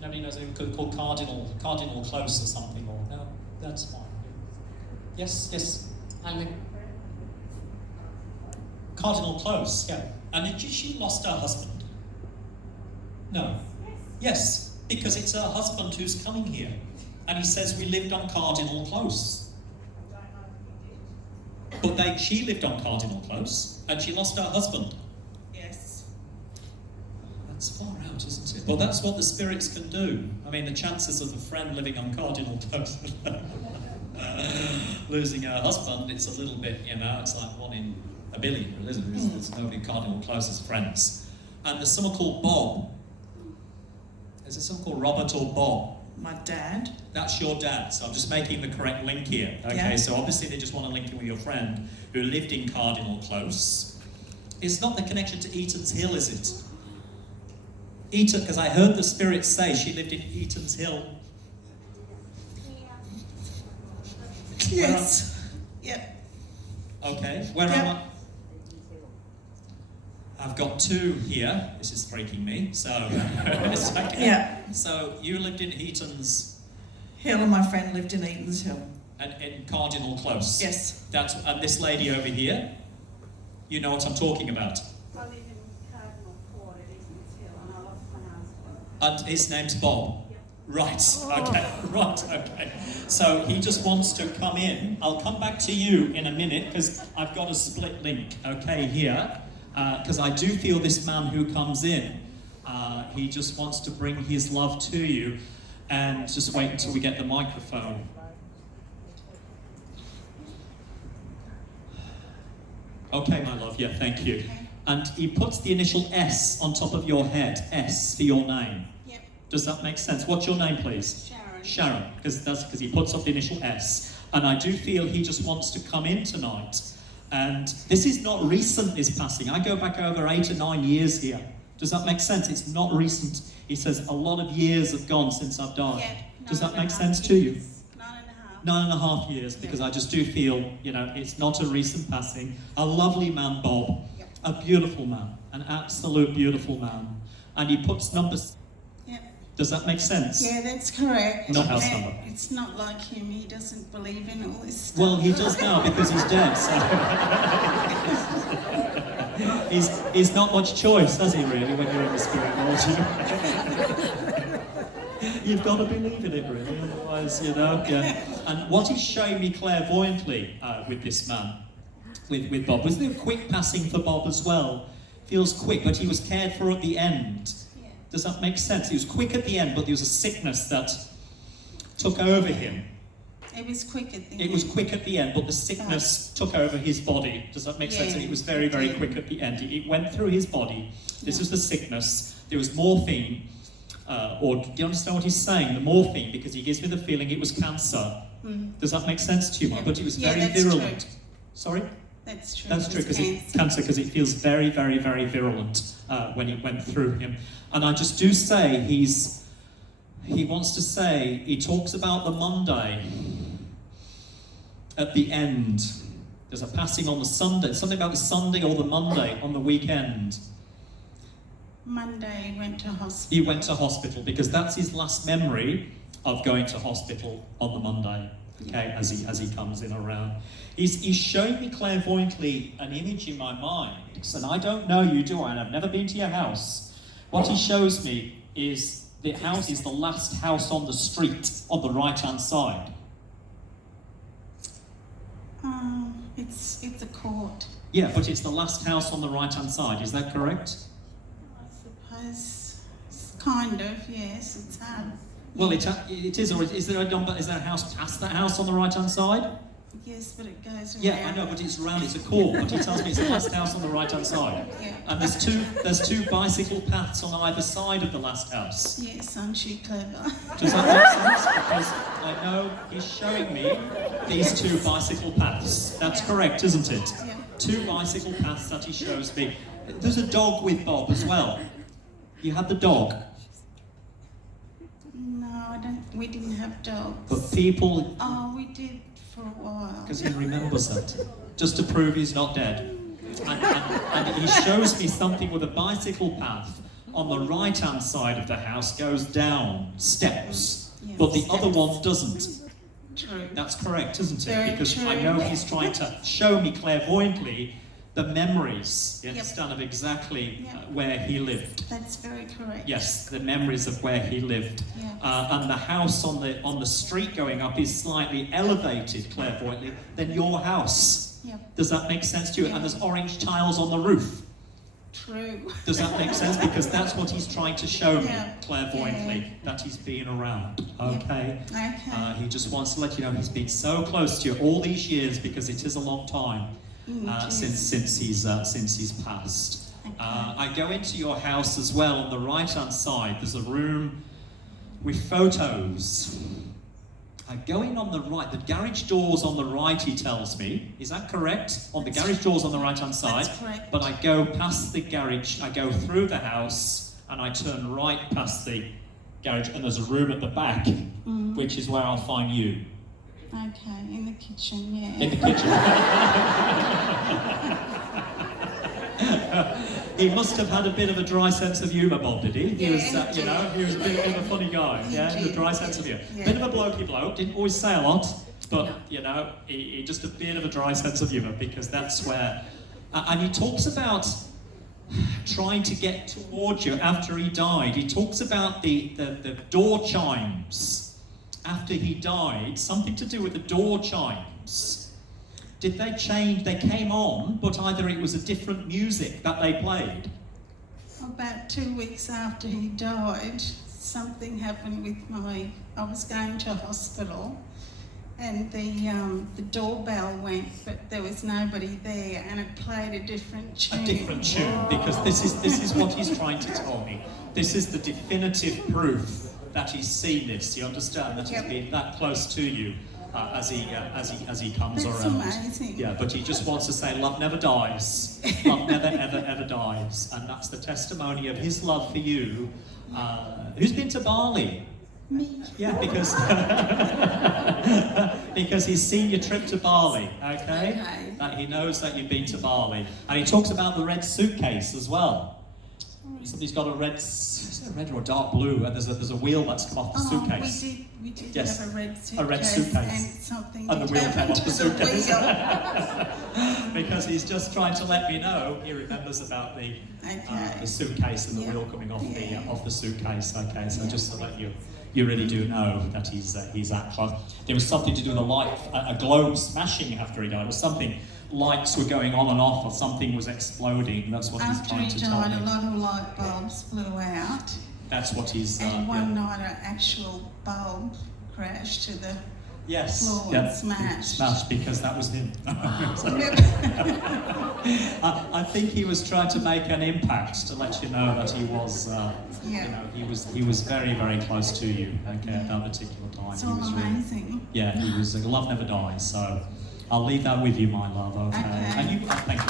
Nobody knows anything called cardinal close or something, or no, that's fine. Yes. And cardinal close, yeah. And did she lost her husband? No. Yes, because it's her husband who's coming here, and he says we lived on cardinal close. But she lived on cardinal close, and she lost her husband. Yes. That's far out, isn't it? Well, that's what the spirits can do. I mean, the chances of a friend living on cardinal close, losing her husband, it's a little bit, it's like 1 in a billion, isn't it? There's nobody cardinal close as friends. And there's someone called Bob. Is there someone called Robert or Bob? My dad. That's your dad, so I'm just making the correct link here. Okay, yeah. So obviously they just want to link in with your friend who lived in Cardinal Close. It's not the connection to Eaton's Hill, is it? Eaton, because I heard the spirit say she lived in Eaton's Hill. Yes. Yep. Okay, where am I? I've got 2 here. This is freaking me. So, yeah. So you lived in Eaton's Hill, and my friend lived in Eaton's Hill. And in Cardinal Close. Yes. And this lady over here, you know what I'm talking about. I live in Cardinal Court at Eaton's Hill, and I lost my husband. And his name's Bob. Yep. Right. Okay. Right. Okay. So he just wants to come in. I'll come back to you in a minute because I've got a split link. Okay, here. Because I do feel this man who comes in, he just wants to bring his love to you, and just wait until we get the microphone. Okay, my love, yeah, thank you. And he puts the initial S on top of your head, S for your name. Yep. Does that make sense? What's your name, please? Sharon. Sharon, because he puts up the initial S. And I do feel he just wants to come in tonight. And this is not recent, this passing. I go back over 8 or 9 years here. Does that make sense? It's not recent. He says a lot of years have gone since I've died. Yeah, Does that make sense to you? 9.5. 9.5 years, because I just do feel, it's not a recent passing. A lovely man, Bob. Yep. A beautiful man. An absolute beautiful man. And he puts numbers. Yep. Does that make sense? Yeah, that's correct. Not house number. It's not like him. He doesn't believe in all this stuff. Well, he does now because he's dead, so... he's not much choice, does he, really, when you're in the spirit world? You've got to believe in it, really, otherwise, yeah. And what he's showing me clairvoyantly with this man, with Bob, was there a quick passing for Bob as well? Feels quick, but he was cared for at the end. Yeah. Does that make sense? He was quick at the end, but there was a sickness that took over him. It was quick at the end. It was quick at the end, but the sickness took over his body. Does that make sense? And it was very, very quick at the end. It went through his body. This was the sickness. There was morphine. Or do you understand what he's saying? The morphine, because he gives me the feeling it was cancer. Does that make sense to you, Mike? But it was very virulent. True. Sorry? That's true. That's true, because it's cancer, because it feels very, very, very virulent when it went through him. And I just do say he wants to say, he talks about the Monday at the end. There's a passing on the Sunday, something about the Sunday or the Monday on the weekend. Monday, he went to hospital. He went to hospital because that's his last memory of going to hospital on the Monday, okay, as he comes in around. He's showing me clairvoyantly an image in my mind, and I don't know you, do I? And I've never been to your house. What he shows me is the house is the last house on the street on the right-hand side. It's a court. Yeah, but it's the last house on the right-hand side. Is that correct? I suppose, kind of, yes. It's Well, it is, or is there a number? Is there a house past that house on the right-hand side? Yes, but it goes around. Yeah, I know, but it's round. It's a court. But he tells me it's the last house on the right-hand side. Yeah. And there's two bicycle paths on either side of the last house. Yes, aren't you clever? Does that make sense? Because I know he's showing me these 2 bicycle paths. That's correct, isn't it? Yeah. 2 bicycle paths that he shows me. There's a dog with Bob as well. You had the dog. No, we didn't have dogs. But people... Oh, we did for a while. Because he remembers it. Just to prove he's not dead. And he shows me something with a bicycle path on the right-hand side of the house goes down steps, Yeah, but the other steps. one doesn't. True. That's correct, isn't it? Very Because I true. know he's trying to show me clairvoyantly the memories, you Yep. understand, of exactly Yep. where he lived. That's very correct. Yes, the memories of where he lived. Yes. And the house on the street going up is slightly elevated clairvoyantly than your house. Yep. Does that make sense to you? Yeah. And there's orange tiles on the roof. True. Does that make sense? Because that's what he's trying to show me Yeah. clairvoyantly, that he's been around. Okay? Okay. He just wants to let you know he's been so close to you all these years, because it is a long time since he's passed. Okay. I go into your house as well. On the right-hand side, there's a room with photos. I go in on the right. The garage door's on the right, he tells me. Is that correct? On the garage door's on the right-hand side. That's correct. But I go past the garage, I go through the house, and I turn right past the garage, and there's a room at the back, which is where I'll find you. Okay, in the kitchen, yeah. In the kitchen. He must have had a bit of a dry sense of humour, Bob, did he? He was, Yeah, he you know, he was a bit of a funny guy. He Yeah, with a did. dry sense of humour. Yeah. Bit of a blokey bloke, didn't always say a lot, but No. you know, he just a bit of a dry sense of humour, because that's where. And he talks about trying to get towards you after he died. He talks about the door chimes after he died, something to do with the door chimes. Did they change? They came on, but either it was a different music that they played. About 2 weeks after he died, something happened with I was going to hospital, and the doorbell went, but there was nobody there, and it played a different tune. A different tune, because this is what he's trying to tell me. This is the definitive proof that he's seen this. You understand that he's Yep. been that close to you as he comes That's around. amazing. Yeah, but he just wants to say, love never dies. Love never, ever, ever dies. And that's the testimony of his love for you. Who's been to Bali? Me. Yeah, because because he's seen your trip to Bali, okay? Okay. That he knows that you've been to Bali. And he talks about the red suitcase as well. Somebody's got a red, is it red or a dark blue? And there's a wheel that's come off the suitcase. We did Yes, have a red suitcase. a red suitcase. And something And the did wheel happen came off to the suitcase. wheel. Because he's just trying to let me know he remembers about the suitcase and the Yeah. wheel coming off Yeah. off the suitcase. Okay, so just to let you really do know that he's that close. There was something to do with a globe smashing after he died, or something. Lights were going on and off, or something was exploding. That's what he's After trying he to tell died, a me. lot of light bulbs blew out, That's what he's. and one yeah. night an actual bulb crashed to the Yes. floor Yeah. and smashed. Smashed because that was him. So- I think he was trying to make an impact to let you know that he was, Yeah. you know, he was very, very close to you. Okay, at that particular time. It's He all was really, amazing. yeah, he was. Love never dies. So I'll leave that with you, my love. Okay. Okay. And you, thank you.